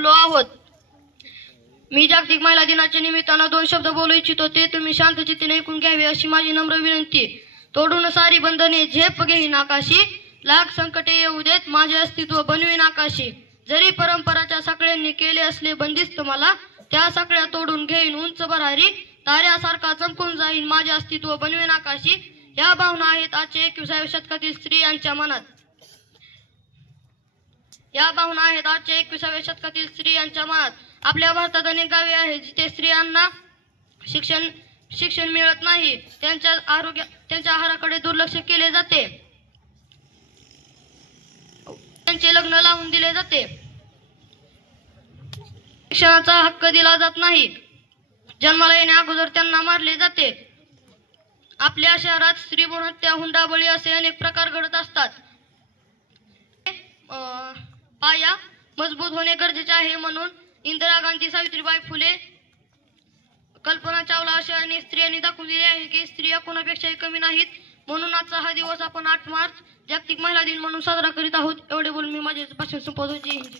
जमलो आहोत. मी जागतिक महिला दिनाच्या निमित्तानं 2 शब्द बोलू इच्छितो. ते तुम्ही शांतचित्तीने ऐकून घ्यावे अशी माझी नम्र विनंती. तोडून सारी बंधने झेप घेईन आकाशी, लाख संकटे येऊ देत माझे अस्तित्व बनवीन आकाशी. जरी परंपराच्या साखळ्यांनी केले असले बंदिस्त मला, त्या साखळ्या तोडून घेईन उंच भरारी, ताऱ्यासारखा चमकून जाईन माझे अस्तित्व बनवीन आकाशी. या भावना आहेत आजच्या 21व्या शतकातील स्त्रियांच्या मनात. या भावना आहेत आजच्या 21व्या शतकातील स्त्रियांच्या मनात. आपल्या भारतात अनेक गावे आहेत जिथे स्त्रियांना शिक्षण मिळत नाही. त्यांच्या आहाराकडे दुर्लक्ष केले जाते. त्यांचे लग्न लावून दिले जाते. शिक्षणाचा हक्क दिला जात नाही. जन्माला येण्या अगोदर त्यांना मारले जाते. आपल्या शहरात स्त्री भ्रूण हत्या, हुंडाबळी असे अनेक प्रकार घडत असतात. पाया मजबूत होणे गरजेचे आहे. म्हणून इंदिरा गांधी, सावित्रीबाई फुले, कल्पना चावला अशा अनेक स्त्रियांनी दाखवून दिले आहे की स्त्रिया कोणापेक्षाही कमी नाहीत. म्हणून आजचा हा दिवस आपण 8 मार्च जागतिक महिला दिन म्हणून साजरा करीत आहोत. एवढे बोलून मी माझे भाषण संपवतो. जय हिंद.